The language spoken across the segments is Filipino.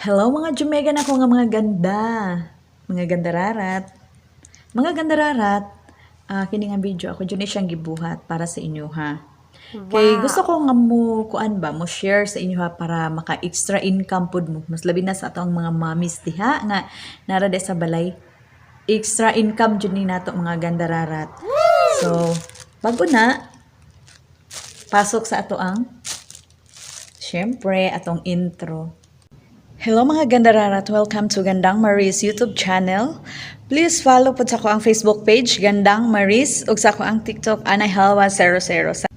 Hello mga Jumegan ako nga mga ganda. Mga ganda rarat. Mga ganda rarat. Kini nga video ako dyan siyang gibuhat para sa inyo ha. Kay gusto ko Wow! nga mo kuan ba mo share sa inyo ha para maka extra income pud mo. Mas labi na sa atong mga mommies diha nga narade sa balay. Extra income jud ni nato mga ganda rarat. So, bago na pasok sa ato ang syempre atong intro. Hello mga gandararat! Welcome to Gandang Maris YouTube channel. Please follow po sa ko ang Facebook page, Gandang Maris, ug sa ko ang TikTok, Anay Halwa 00.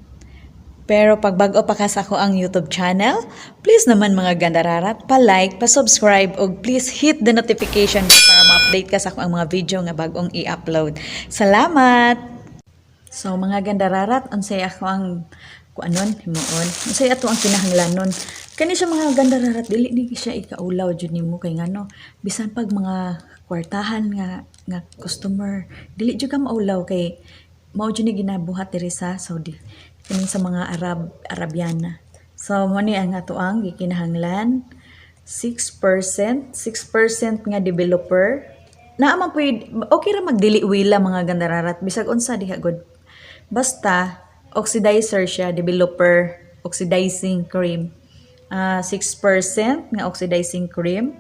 Pero pag bago pa ka sa ko ang YouTube channel, please naman mga gandararat, pa-like, pa-subscribe, ug please hit the notification bell para ma-update ka sa ko ang mga video nga bagong i-upload. Salamat! So mga gandararat, unsay ako ang kuanon himuon. Unsay ato ang kinahanglanon. Kani siya mga gandararat dili ni siya ikaulaw jud nimo kay ngano bisan pag mga kwartahan nga customer dili jud ka maulaw kay mao jud ni ginabuhat diri sa Saudi. Kani sa mga Arabiana. So mo ni ang ato ang gikinahanglan 6% nga developer na man pwede okay ra magdili wila mga gandararat bisag unsa diha god. Basta, oxidizer siya, developer, oxidizing cream. 6% nga oxidizing cream.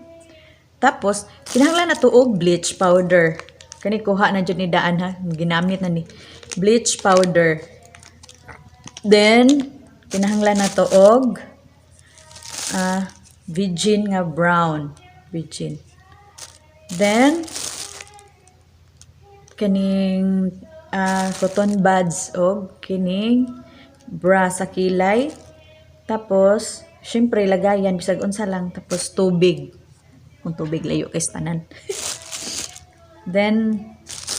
Tapos, kinahanglan na to og bleach powder. Kani kuha na dyan ni daan ha, ginamit na ni. Bleach powder. Then, kinahanglan na to og virgin nga brown. Virgin. Then, kaning cotton buds og kining bra sa kilay. Tapos, syempre lagayan bisag unsa lang tapos tubig. Kung tubig layo kay tanan. Then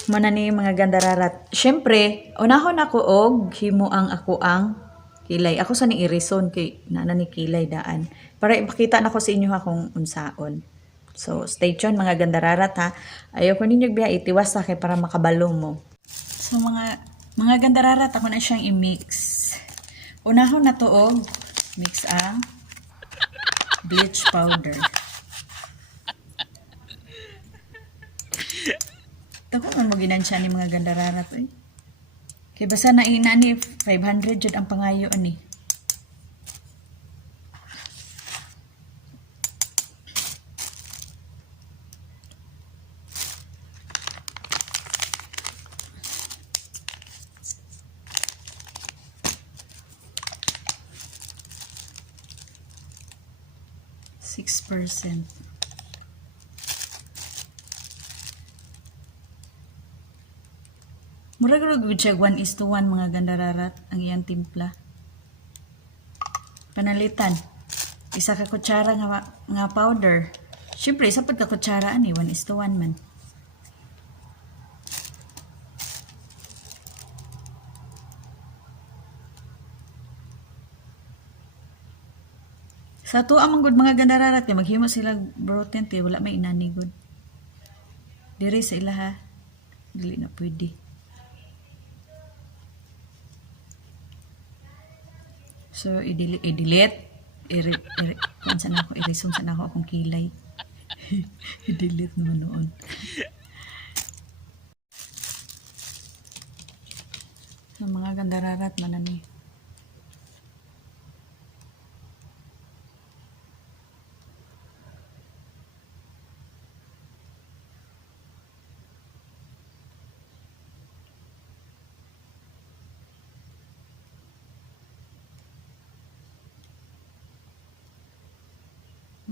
mana ni mga gandararat. Syempre, unahon ako og himo ang ako ang kilay. Ako sa ni irison kay nana ni kilay daan. Para ipakita nako sa inyo ha kung unsaon. So, stay tuned mga gandararat ha. Ayaw ko ninyo biya itiwas sa kay para makabalo mo. So, mga gandararat, ako na siyang i-mix. Unahon na to og mix ang bleach powder. Ito ko man mo ginansya ni mga gandararat. Eh. Kaya basta na ni 500 jud ang pangayo ani. 6%. Murag gud siya 1:1 mga gandararat ang iyang timpla. Panalitan. Isa ka kutsara nga powder. Syempre, isa pud ka kutsara ani 1:1 man. Sa tuwa man gud mga gandararat kay maghimo sila broten te wala may inani gud. Diri sa ilaha dili na pwede. So i-delete kung saan ako i-resume saan ako akong kilay. I-delete naman noon. Sa mga gandararat man ani.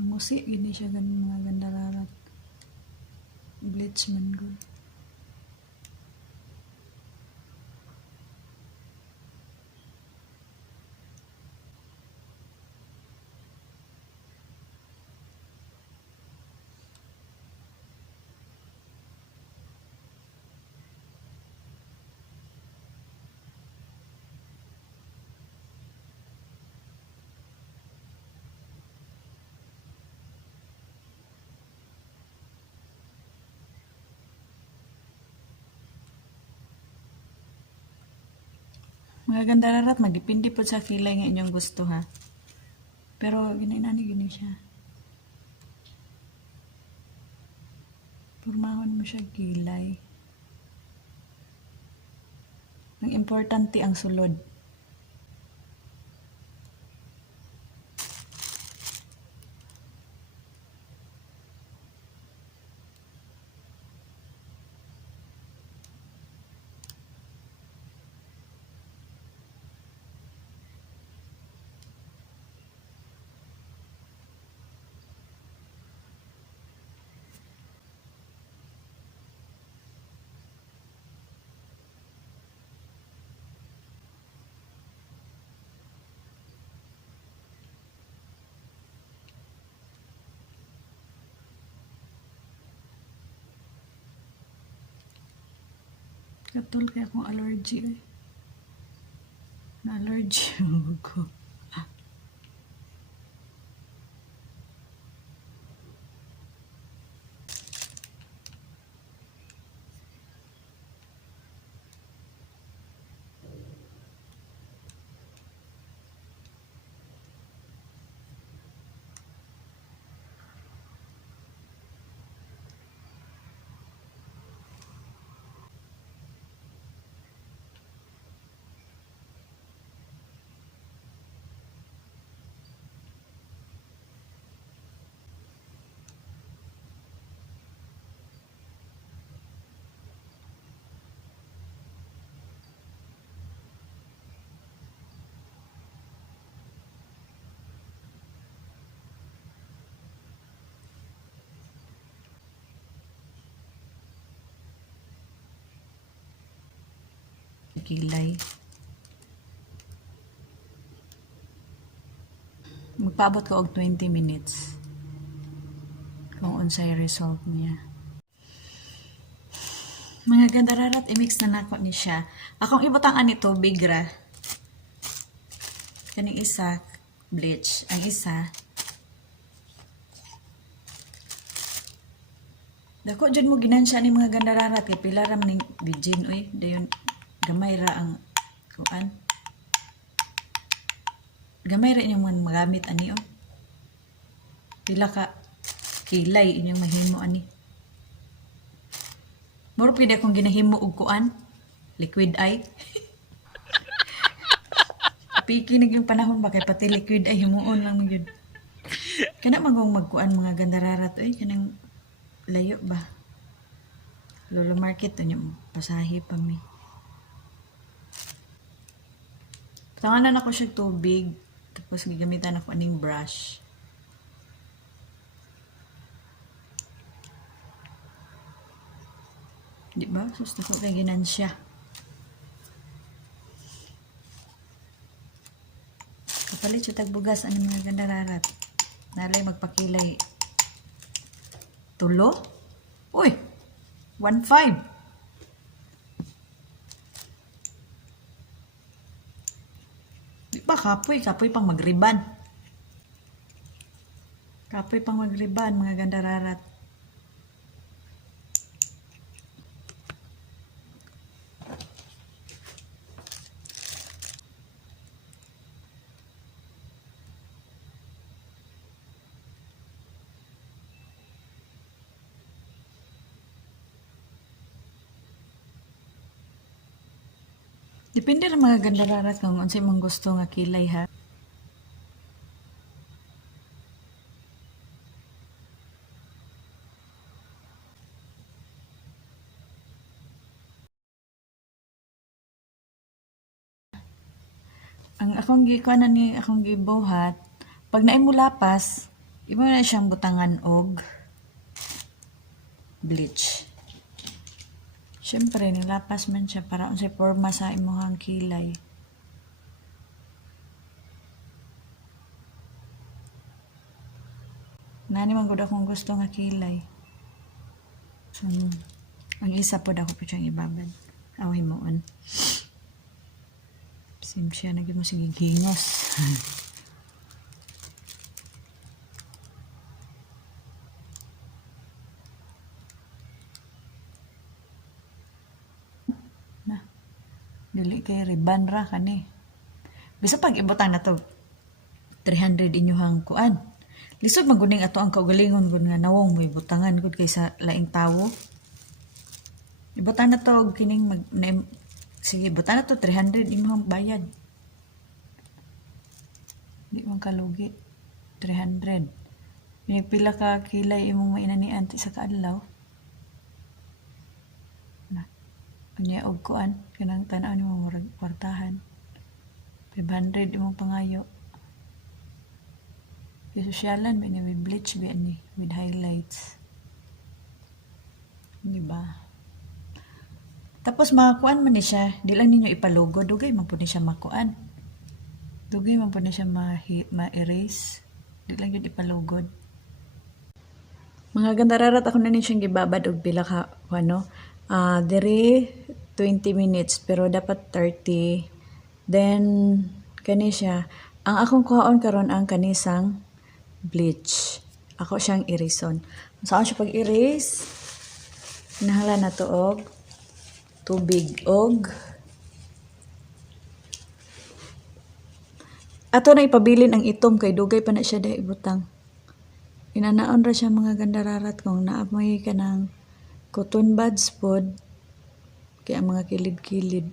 Musi gini siya ganun mga gandararat. Bleach man gud. Mga gandararat, magdipindi po sa kilay nga inyong gusto ha. Pero gini siya. Purmahon mo siya kilay. Ang importante ang sulod. Katol kaya akong allergy eh. Na-allergy ko. Kilay. Magpaabot ko og 20 minutes. Kung unsay result niya. Mga gandararat, i-mix na nako ni siya. Akong ibutangan ni tubig ra. Kaning isa, bleach. Ang isa, dako dyan mo ginansya ni mga gandararat. Kay pila ra maning bijin. Uy, dayon gamay ra ang kuan. Gamay ra inyong magamit ani oh. Pila ka kilay inyong mahimo ani. Moro pwede akong ginahimo og kuan, liquid eye. Piki na yung panahon ba kay pati liquid eye himuon lang gyud. Kana magong magkuan mga gandararat oy kanang layo ba. Lolo market to pasahi pa mi. Tanganan ako siya tubig tapos gigamitan ako aning brush. Di ba? Susta ko kay ginansya. Kapalit siya tagbugas ang mga gandararat. Nalay magpakilay. Tulo? Uy! 1.5. Di ba kapoy pang magriban. Kapoy pang magriban mga gandararat. Depende ra mga gandararat kung unsay mong gusto nga kilay ha. Ang akong gikuanan ni akong gibuhat, pag naay mo lapas, imo na siyang butangan og bleach. Siyempre, nilapas man siya para unsay porma sa imuhang kilay. Nani man gud akong gusto nga kilay. So, ang isa po ako po siyang ibabad. Away mo on. Sim siya, naging mo sige gingos. Na, dili kay riban ra kani. Bisa pag ibutang na to 300 inyuhang kuan. Lisod maguning ato ang kaugalingon gud nga nawong may butangan gud kaysa laing tawo. Ibutang na to og kining sige, butang na to 300 imong bayad. Di man kalugi. 300. May pila ka kilay imong mainanian sa kaadlaw. Na. Kunya og kuan kanang tan-aw nimo murag kwartahan. 500 imong pangayo. Yung sosyalan, may bleach ba ni with highlights. Diba? Tapos makakuan man ni siya, di lang ninyo ipalogo, dugay man po ni siya makuan. Dugay man po ni siya ma-erase. Di lang yun ipalogod. Mga gandararat ako na siyang gibabad og pila ka ano. Diri 20 minutes pero dapat 30. Then kani siya, ang akong kuhaon karon ang kanisang bleach. Ako siyang erison. Saan siya pag-erase? Nahala na to og tubig og ato na ipabilin ang itom kay dugay pa na siya dahil ibutang. Inanaon ra siya mga gandararat kung naamoy ka ng cotton buds pod kaya mga kilid-kilid.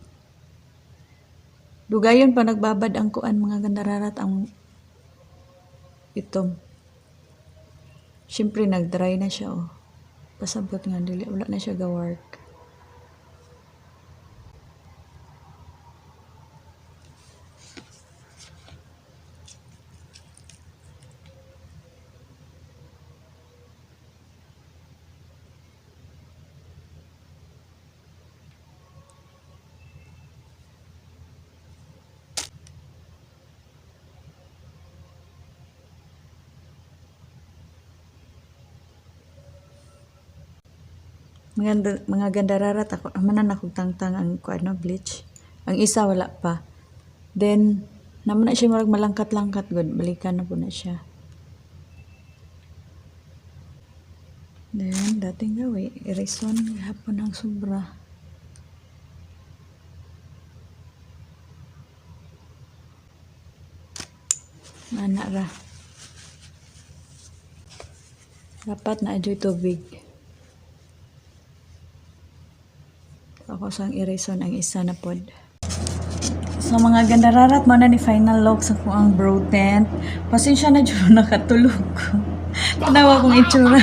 Dugayon pa nagbabad ang kuan mga gandararat ang itom. Siyempre nag-dry na siya oh. Pasabot nga dili wala na siya ga-work. Mga gandararat ako manan akong tangtang ang kuano bleach. Ang isa wala pa. Then naman na siya marag malangkat-langkat gud balikan na po na siya. Then dating gawi erison hapon ang sobra. Ana ra. Dapat na adyoy tubig. Ako sang erison ang isa na pod. So mga gandararat mo na ni final look sa kung ang bro tent. Pasensya na dyan nakatulog ko. Tanawa kong itsura.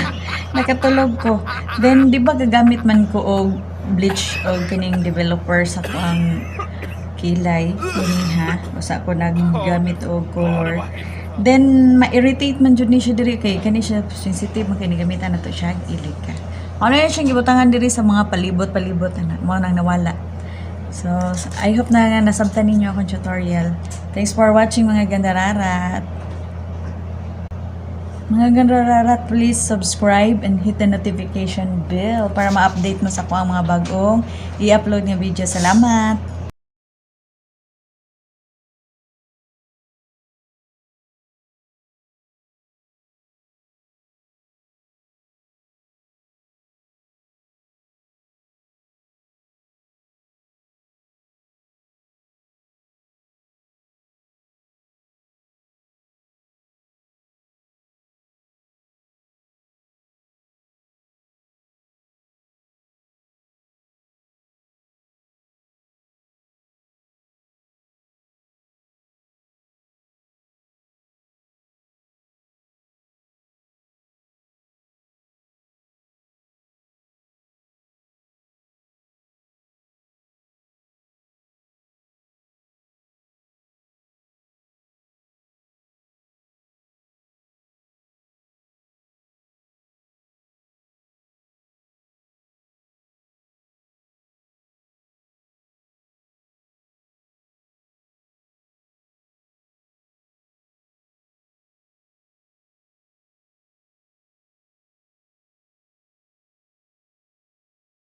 Nakatulog ko. Then di ba gagamit man ko og bleach o kining developer sa kung kilay. Kiniha. Basta ako naggamit og color. Then ma-irritate man dyan ni siya diri kay kani siya sensitive makinigamit na to siya ilig ka. Ano yun siyang gibutangan diri sa mga palibot-palibot na mo nang nawala. So, I hope na nasabtan ninyo akong tutorial. Thanks for watching mga gandararat. Mga gandararat, please subscribe and hit the notification bell para ma-update mo sa kung ang mga bagong i-upload nga video. Salamat!